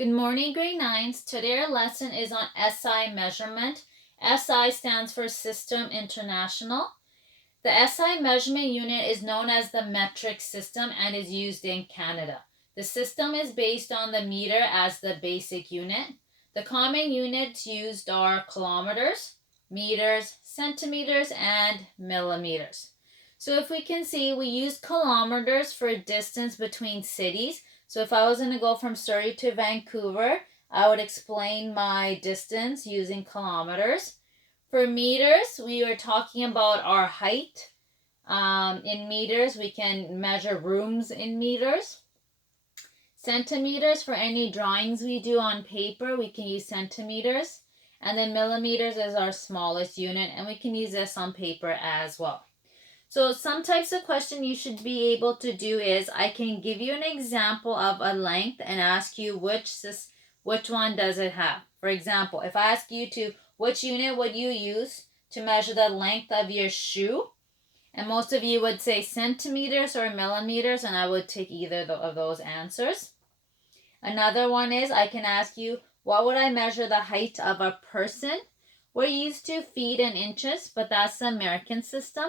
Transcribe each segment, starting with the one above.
Good morning, grade 9s. Today our lesson is on SI measurement. SI stands for System International. The SI measurement unit is known as the metric system and is used in Canada. The system is based on the meter as the basic unit. The common units used are kilometers, meters, centimeters, and millimeters. So if we can see, we use kilometers for distance between cities. So if I was going to go from Surrey to Vancouver, I would explain my distance using kilometers. For meters, we are talking about our height. In meters, we can measure rooms in meters. Centimeters, for any drawings we do on paper, we can use centimeters. And then millimeters is our smallest unit, and we can use this on paper as well. So some types of question you should be able to do is I can give you an example of a length and ask you which one does it have. For example, if I ask you which unit would you use to measure the length of your shoe? And most of you would say centimeters or millimeters, and I would take either of those answers. Another one is I can ask you, what would I measure the height of a person? We're used to feet and inches, but that's the American system.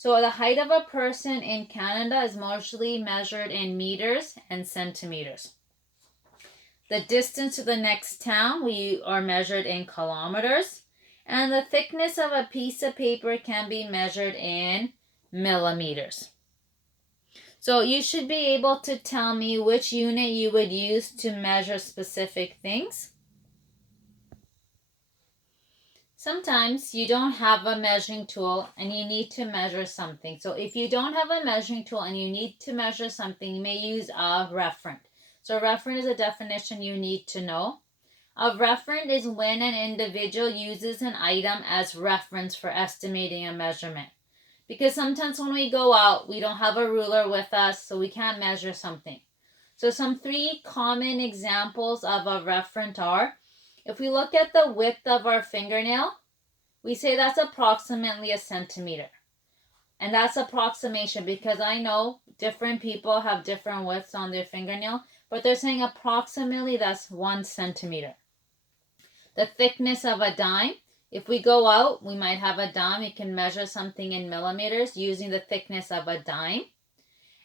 So the height of a person in Canada is mostly measured in meters and centimeters. The distance to the next town, we are measured in kilometers. And the thickness of a piece of paper can be measured in millimeters. So you should be able to tell me which unit you would use to measure specific things. Sometimes you don't have a measuring tool and you need to measure something. So if you don't have a measuring tool and you need to measure something, you may use a referent. So a referent is a definition you need to know. A referent is when an individual uses an item as reference for estimating a measurement. Because sometimes when we go out, we don't have a ruler with us, so we can't measure something. So some 3 common examples of a referent are, if we look at the width of our fingernail, we say that's approximately a centimeter. And that's approximation because I know different people have different widths on their fingernail, but they're saying approximately that's 1 centimeter. The thickness of a dime, if we go out, we might have a dime. You can measure something in millimeters using the thickness of a dime.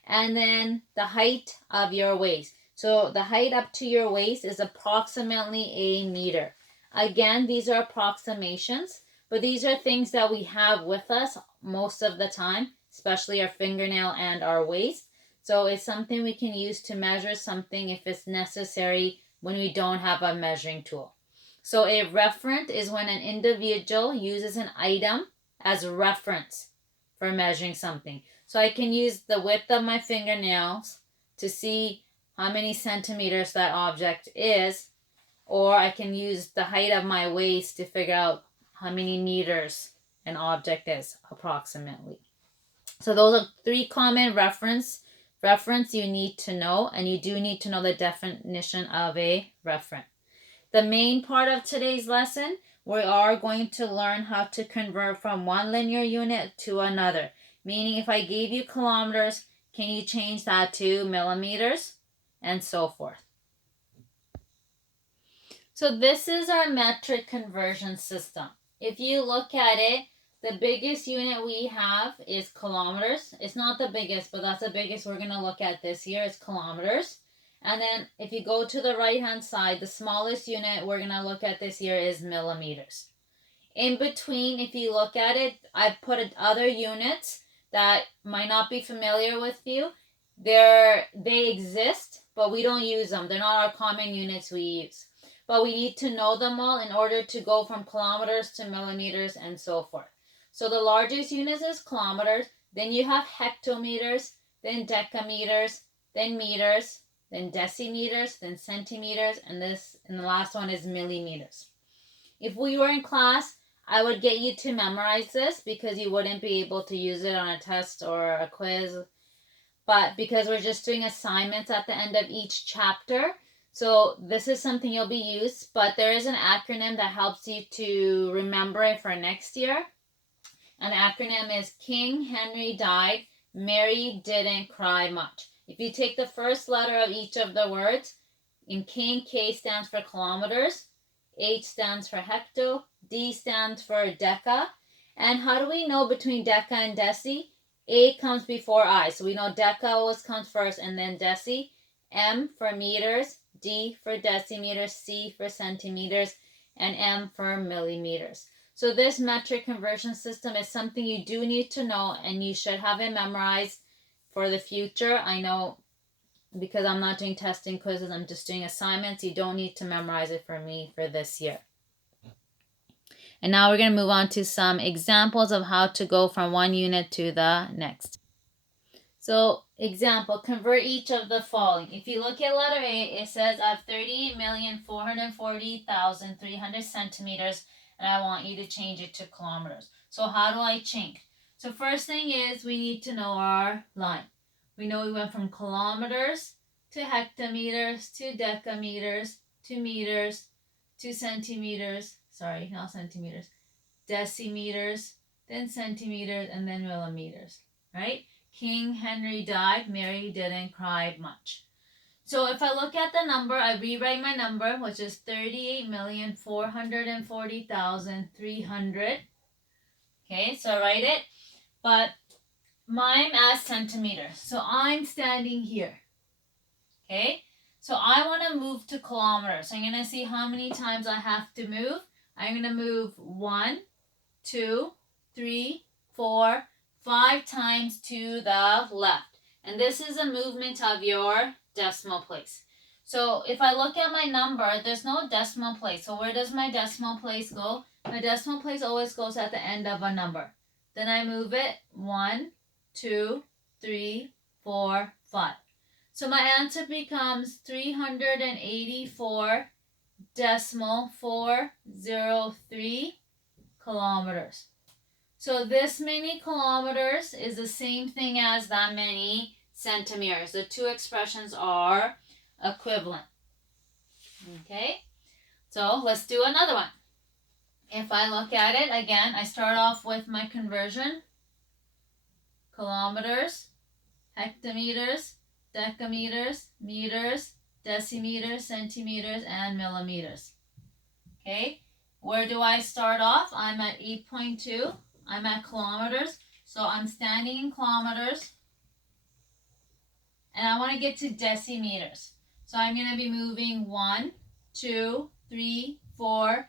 And then the height of your waist. So the height up to your waist is approximately a meter. Again, these are approximations, but these are things that we have with us most of the time, especially our fingernail and our waist. So it's something we can use to measure something if it's necessary when we don't have a measuring tool. So a referent is when an individual uses an item as a reference for measuring something. So I can use the width of my fingernails to see how many centimeters that object is, or I can use the height of my waist to figure out how many meters an object is approximately. So those are 3 common reference you need to know, and you do need to know the definition of a referent. The main part of today's lesson, we are going to learn how to convert from one linear unit to another. Meaning if I gave you kilometers, can you change that to millimeters? And so forth. So this is our metric conversion system. If you look at it, the biggest unit we have is kilometers. It's not the biggest, but that's the biggest we're going to look at this year is kilometers. And then if you go to the right-hand side, the smallest unit we're going to look at this year is millimeters. In between, if you look at it, I've put other units that might not be familiar with you. They exist, but we don't use them. They're not our common units we use. But we need to know them all in order to go from kilometers to millimeters and so forth. So the largest unit is kilometers. Then you have hectometers, then decameters, then meters, then decimeters, then centimeters, and the last one is millimeters. If we were in class, I would get you to memorize this because you wouldn't be able to use it on a test or a quiz. But because we're just doing assignments at the end of each chapter, so this is something you'll be used, but there is an acronym that helps you to remember it for next year. And the acronym is King Henry died, Mary didn't cry much. If you take the first letter of each of the words, In king, K stands for kilometers, H stands for hecto, D stands for deca. And how do we know between deca and deci? A comes before I, so we know deca always comes first and then deci. M for meters, D for decimeters, C for centimeters, and M for millimeters. So this metric conversion system is something you do need to know, and you should have it memorized for the future. I know because I'm not doing testing quizzes, I'm just doing assignments. You don't need to memorize it for me for this year. And now we're going to move on to some examples of how to go from one unit to the next. So, example, convert each of the following. If you look at letter A, it says I have 38,440,300 centimeters, and I want you to change it to kilometers. So how do I change? So first thing is we need to know our line. We know we went from kilometers to hectometers to decameters to meters to centimeters. Sorry, not centimeters. Decimeters, then centimeters, and then millimeters, right? King Henry died, Mary didn't cry much. So if I look at the number, I rewrite my number, which is 38,440,300. Okay, so I write it, but mine as centimeters. So I'm standing here. Okay, so I want to move to kilometers. So I'm going to see how many times I have to move. I'm going to move 1, 2, 3, 4, 5 times to the left. And this is a movement of your decimal place. So if I look at my number, there's no decimal place. So where does my decimal place go? My decimal place always goes at the end of a number. Then I move it 1, 2, 3, 4, 5. So my answer becomes 384.403 kilometers. So this many kilometers is the same thing as that many centimeters. The two expressions are equivalent. Okay, so let's do another one. If I look at it again, I start off with my conversion. Kilometers, hectometers, decameters, meters, decimeters, centimeters, and millimeters. Okay, where do I start off? I'm at 8.2. I'm at kilometers. So I'm standing in kilometers. And I want to get to decimeters. So I'm going to be moving 1, 2, 3, 4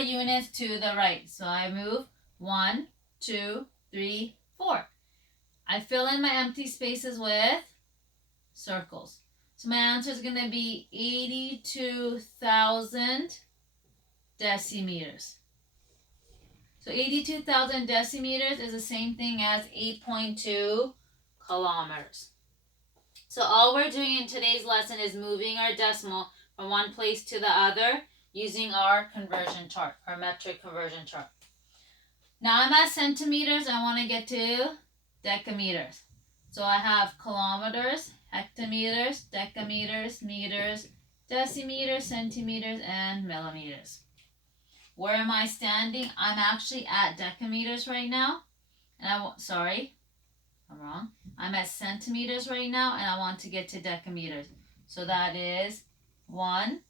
units to the right. So I move 1, 2, 3, 4. I fill in my empty spaces with circles. So my answer is going to be 82,000 decimeters. So 82,000 decimeters is the same thing as 8.2 kilometers. So all we're doing in today's lesson is moving our decimal from one place to the other using our conversion chart, our metric conversion chart. Now I'm at centimeters. I want to get to decameters. So I have kilometers, hectometers, decameters, meters, decimeters, centimeters, and millimeters. Where am I standing? I'm actually at decameters right now. And I'm wrong. I'm at centimeters right now, and I want to get to decameters. So that is 1,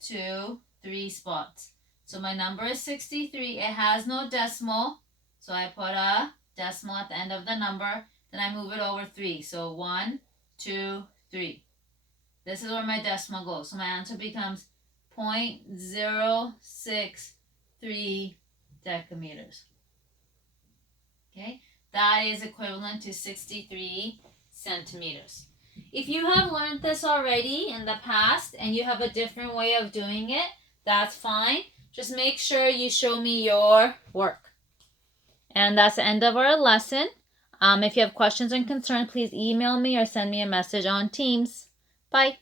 2, 3 spots. So my number is 63. It has no decimal. So I put a decimal at the end of the number. Then I move it over 3. So 1, 2, 3. This is where my decimal goes. So my answer becomes 0.063 decameters. Okay, that is equivalent to 63 centimeters. If you have learned this already in the past and you have a different way of doing it, that's fine. Just make sure you show me your work. And that's the end of our lesson. If you have questions or concerns, please email me or send me a message on Teams. Bye.